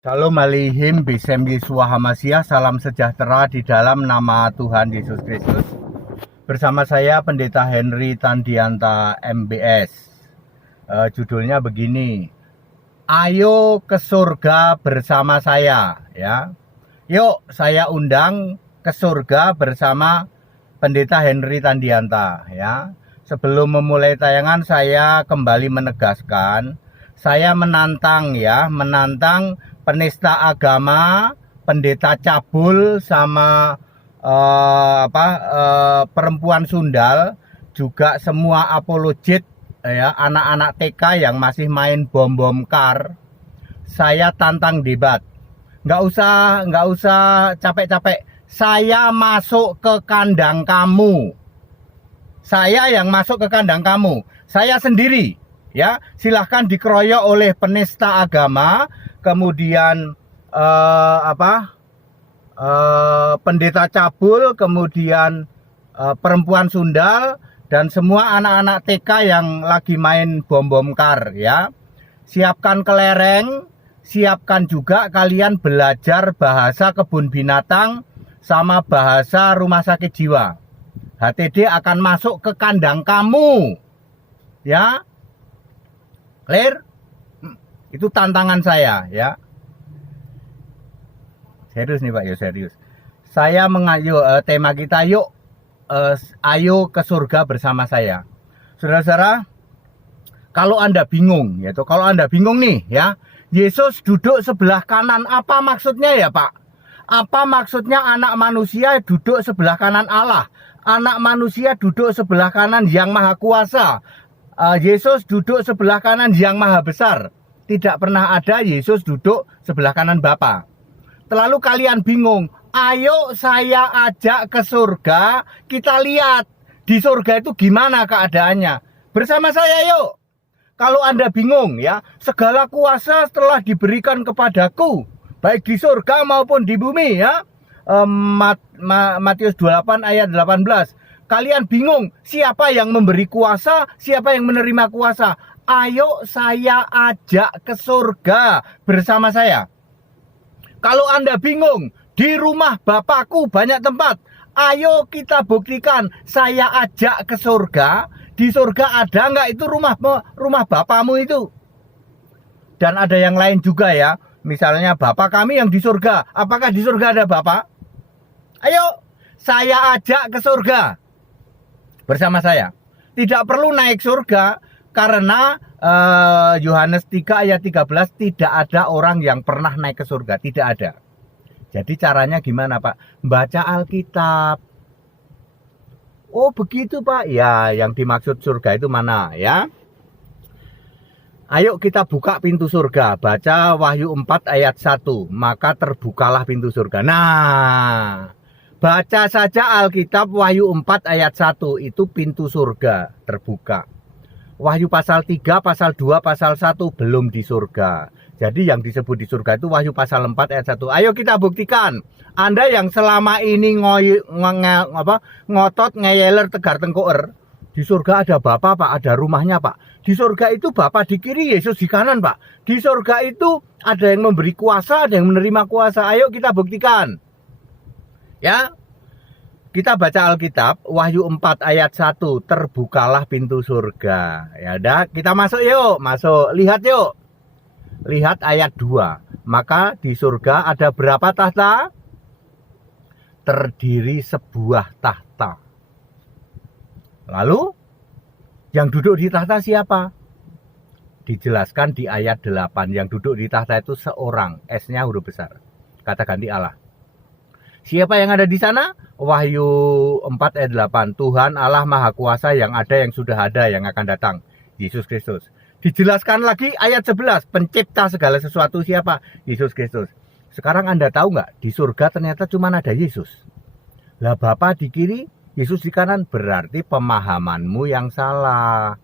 Shalom Alihim Bisem Yesua Hamashiach. Salam sejahtera di dalam nama Tuhan Yesus Kristus. Bersama saya Pendeta Henry Tandianta MBS. Judulnya begini, ayo ke surga bersama saya, ya. Yuk saya undang ke surga bersama Pendeta Henry Tandianta, ya. Sebelum memulai tayangan, saya kembali menegaskan, saya menantang penista agama, pendeta cabul, sama perempuan sundal, juga semua apologet, ya, anak-anak TK yang masih main bom-bom kar. Saya tantang debat. Nggak usah capek-capek. Saya masuk ke kandang kamu. Saya yang masuk ke kandang kamu. Saya sendiri. Ya, silahkan dikeroyok oleh penista agama, kemudian pendeta cabul, kemudian perempuan sundal, dan semua anak-anak TK yang lagi main bom-bom kar, ya. Siapkan kelereng, siapkan juga kalian belajar bahasa kebun binatang sama bahasa rumah sakit jiwa. HTD akan masuk ke kandang kamu, ya. Clear? Itu tantangan saya, ya. Serius nih Pak, ya serius. Saya tema kita ayo ke surga bersama saya. Saudara-saudara, kalau Anda bingung, nih, ya, Yesus duduk sebelah kanan, apa maksudnya ya Pak? Apa maksudnya anak manusia duduk sebelah kanan Allah? Anak manusia duduk sebelah kanan yang maha kuasa. Yesus duduk sebelah kanan yang maha besar. Tidak pernah ada Yesus duduk sebelah kanan Bapa. Lalu kalian bingung, ayo saya ajak ke surga, kita lihat di surga itu gimana keadaannya. Bersama saya yuk. Kalau Anda bingung, ya, segala kuasa telah diberikan kepadaku, baik di surga maupun di bumi, ya. Matius 28 ayat 18. Kalian bingung, siapa yang memberi kuasa, siapa yang menerima kuasa? Ayo saya ajak ke surga bersama saya. Kalau Anda bingung, di rumah Bapakku banyak tempat. Ayo kita buktikan, saya ajak ke surga. Di surga ada nggak itu rumah Bapamu itu? Dan ada yang lain juga, ya. Misalnya Bapak kami yang di surga. Apakah di surga ada Bapak? Ayo, saya ajak ke surga bersama saya. Tidak perlu naik surga, karena Yohanes 3 ayat 13, tidak ada orang yang pernah naik ke surga. Tidak ada. Jadi caranya gimana Pak? Baca Alkitab. Oh begitu Pak. Ya, yang dimaksud surga itu mana, ya? Ayo kita buka pintu surga. Baca Wahyu 4 ayat 1. Maka terbukalah pintu surga. Nah, baca saja Alkitab Wahyu 4 ayat 1, itu pintu surga terbuka. Wahyu pasal 3, pasal 2, pasal 1 belum di surga. Jadi yang disebut di surga itu Wahyu pasal 4 ayat 1. Ayo kita buktikan. Anda yang selama ini ngotot, ngeyeler, tegar tengkoer, di surga ada Bapak Pak, ada rumahnya Pak. Di surga itu Bapak di kiri, Yesus di kanan Pak. Di surga itu ada yang memberi kuasa, ada yang menerima kuasa. Ayo kita buktikan. Ya, kita baca Alkitab Wahyu 4 ayat 1, terbukalah pintu surga. Ya udah, kita masuk yuk, lihat yuk. Lihat ayat 2. Maka di surga ada berapa tahta? Terdiri sebuah tahta. Lalu yang duduk di tahta siapa? Dijelaskan di ayat 8. Yang duduk di tahta itu seorang, S-nya huruf besar. Kata ganti Allah. Siapa yang ada di sana? Wahyu 4 ayat 8. Tuhan Allah Maha Kuasa, yang ada, yang sudah ada, yang akan datang. Yesus Kristus. Dijelaskan lagi ayat 11. Pencipta segala sesuatu siapa? Yesus Kristus. Sekarang Anda tahu nggak? Di surga ternyata cuma ada Yesus. Lah Bapa di kiri, Yesus di kanan. Berarti pemahamanmu yang salah.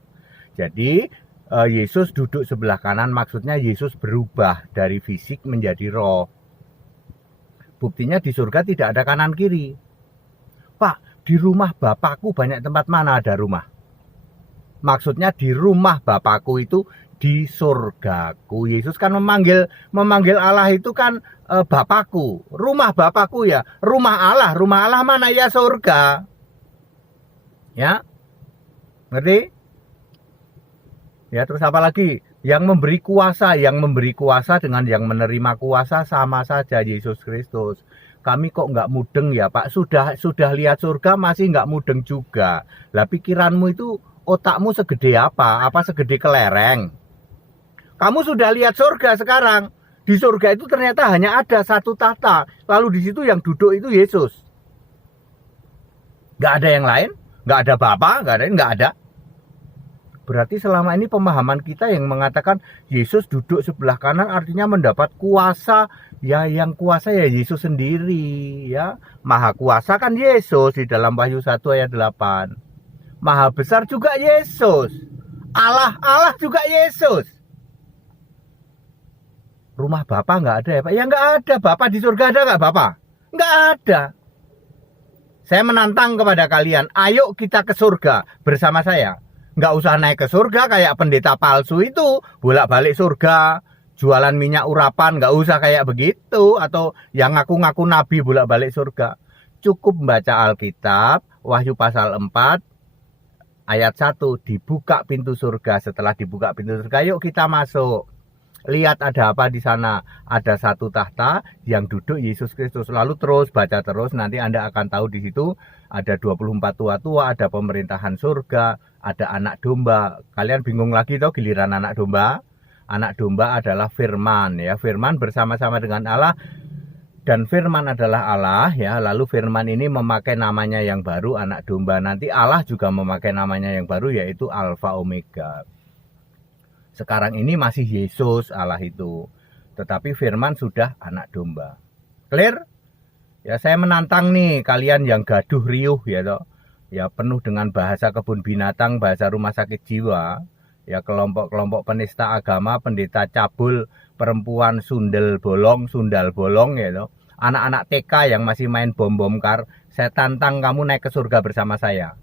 Jadi Yesus duduk sebelah kanan, maksudnya Yesus berubah dari fisik menjadi roh. Buktinya di surga tidak ada kanan kiri. Pak, di rumah Bapakku banyak tempat, mana ada rumah? Maksudnya di rumah Bapakku itu di surgaku. Yesus kan memanggil Allah itu kan Bapakku, rumah Bapakku ya, rumah Allah mana ya? Surga. Ya, ngerti? Ya, terus apa lagi? Yang memberi kuasa dengan yang menerima kuasa sama saja, Yesus Kristus. Kami kok nggak mudeng ya Pak? Sudah lihat surga masih nggak mudeng juga. Lah pikiranmu itu, otakmu segede apa? Apa segede kelereng? Kamu sudah lihat surga sekarang. Di surga itu ternyata hanya ada satu tahta. Lalu di situ yang duduk itu Yesus. Nggak ada yang lain? Nggak ada Bapa? Nggak ada. Berarti selama ini pemahaman kita yang mengatakan Yesus duduk sebelah kanan artinya mendapat kuasa. Ya, yang kuasa ya Yesus sendiri, ya. Maha kuasa kan Yesus di dalam Wahyu 1 ayat 8. Maha besar juga Yesus. Allah juga Yesus. Rumah Bapa nggak ada ya Pak? Ya nggak ada. Bapa di surga ada nggak Bapa? Nggak ada. Saya menantang kepada kalian, ayo kita ke surga bersama saya. Nggak usah naik ke surga kayak pendeta palsu itu, bolak-balik surga, jualan minyak urapan, nggak usah kayak begitu. Atau yang ngaku-ngaku nabi bolak-balik surga. Cukup membaca Alkitab, Wahyu pasal 4, ayat 1, dibuka pintu surga. Setelah dibuka pintu surga, yuk kita masuk. Lihat ada apa di sana. Ada satu tahta yang duduk Yesus Kristus. Lalu terus baca terus, nanti Anda akan tahu di situ ada 24 tua-tua, ada pemerintahan surga, ada anak domba. Kalian bingung lagi toh giliran anak domba? Anak domba adalah firman ya. Firman bersama-sama dengan Allah, dan firman adalah Allah ya. Lalu firman ini memakai namanya yang baru, anak domba. Nanti Allah juga memakai namanya yang baru, yaitu Alfa Omega. Sekarang ini masih Yesus Allah itu, tetapi firman sudah anak domba. Clear? Ya, saya menantang nih kalian yang gaduh riuh ya toh. Ya, penuh dengan bahasa kebun binatang, bahasa rumah sakit jiwa. Ya, kelompok-kelompok penista agama, pendeta cabul, perempuan sundal bolong ya toh. Anak-anak TK yang masih main bom-bom kar, saya tantang kamu naik ke surga bersama saya.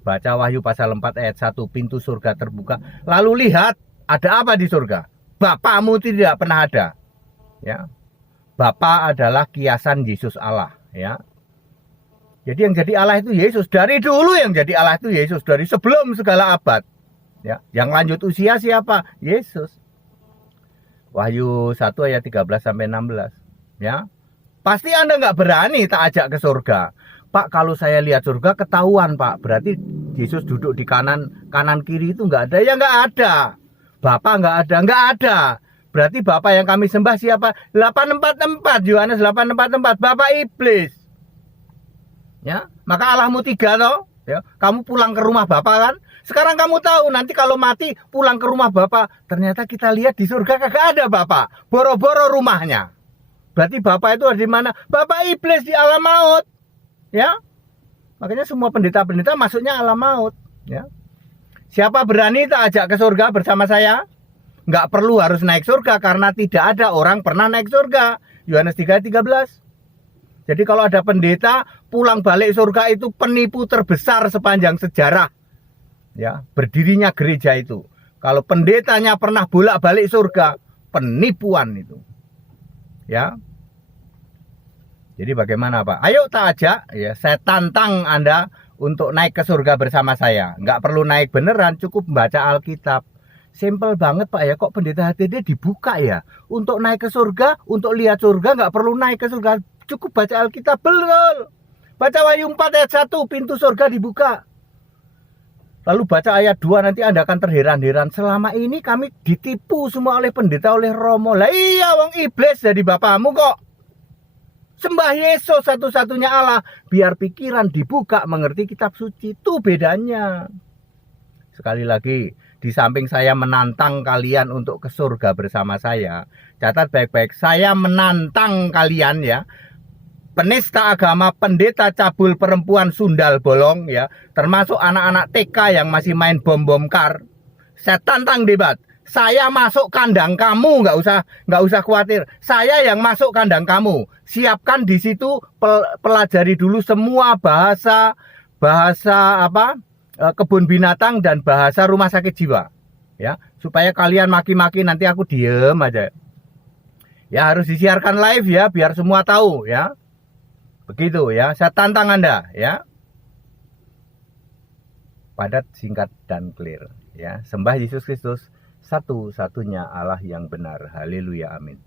Baca Wahyu pasal 4 ayat 1, pintu surga terbuka. Lalu lihat, ada apa di surga? Bapamu tidak pernah ada. Ya. Bapa adalah kiasan Yesus Allah, ya. Jadi yang jadi Allah itu Yesus. Dari dulu yang jadi Allah itu Yesus, dari sebelum segala abad. Ya. Yang lanjut usia siapa? Yesus. Wahyu 1 ayat 13 sampai 16, ya. Pasti Anda nggak berani tak ajak ke surga. Pak, kalau saya lihat surga ketahuan, Pak. Berarti Yesus duduk di kanan kiri itu nggak ada. Ya nggak ada. Bapak nggak ada. Berarti Bapak yang kami sembah siapa? 844, Yohanes 844, Bapak iblis. Ya, maka Allahmu 3 toh. Ya, kamu pulang ke rumah Bapak kan? Sekarang kamu tahu nanti kalau mati pulang ke rumah Bapak, ternyata kita lihat di surga kagak ada Bapak. Boro-boro rumahnya. Berarti Bapak itu ada di mana? Bapak iblis di alam maut. Ya. Makanya semua pendeta-pendeta masuknya alam maut, ya. Siapa berani tak ajak ke surga bersama saya? Nggak perlu harus naik surga karena tidak ada orang pernah naik surga. Yohanes 3:13. Jadi kalau ada pendeta pulang balik surga itu penipu terbesar sepanjang sejarah. Ya, berdirinya gereja itu. Kalau pendetanya pernah bolak-balik surga, penipuan itu. Ya. Jadi bagaimana Pak? Ayo tak ajak, ya saya tantang Anda untuk naik ke surga bersama saya. Nggak perlu naik beneran, cukup membaca Alkitab. Simple banget Pak ya, kok pendeta HTD dibuka ya? Untuk naik ke surga, untuk lihat surga nggak perlu naik ke surga. Cukup baca Alkitab, betul. Baca Wahyu 4 ayat 1, pintu surga dibuka. Lalu baca ayat 2, nanti Anda akan terheran-heran. Selama ini kami ditipu semua oleh pendeta, oleh Romo. Lah iya, wong iblis jadi bapamu kok. Sembah Yesus satu-satunya Allah, biar pikiran dibuka mengerti kitab suci. Itu bedanya. Sekali lagi, di samping saya menantang kalian untuk ke surga bersama saya, catat baik-baik, saya menantang kalian ya, penista agama, pendeta cabul, perempuan sundal bolong ya, termasuk anak-anak TK yang masih main bom-bom kar. Saya tantang debat. Saya masuk kandang kamu, nggak usah khawatir. Saya yang masuk kandang kamu. Siapkan di situ, pelajari dulu semua bahasa apa kebun binatang dan bahasa rumah sakit jiwa. Ya, supaya kalian maki-maki nanti aku diem aja. Ya harus disiarkan live ya biar semua tahu ya. Begitu ya, saya tantang Anda ya. Padat, singkat, dan clear ya. Sembah Yesus Kristus, satu-satunya Allah yang benar. Haleluya, amin.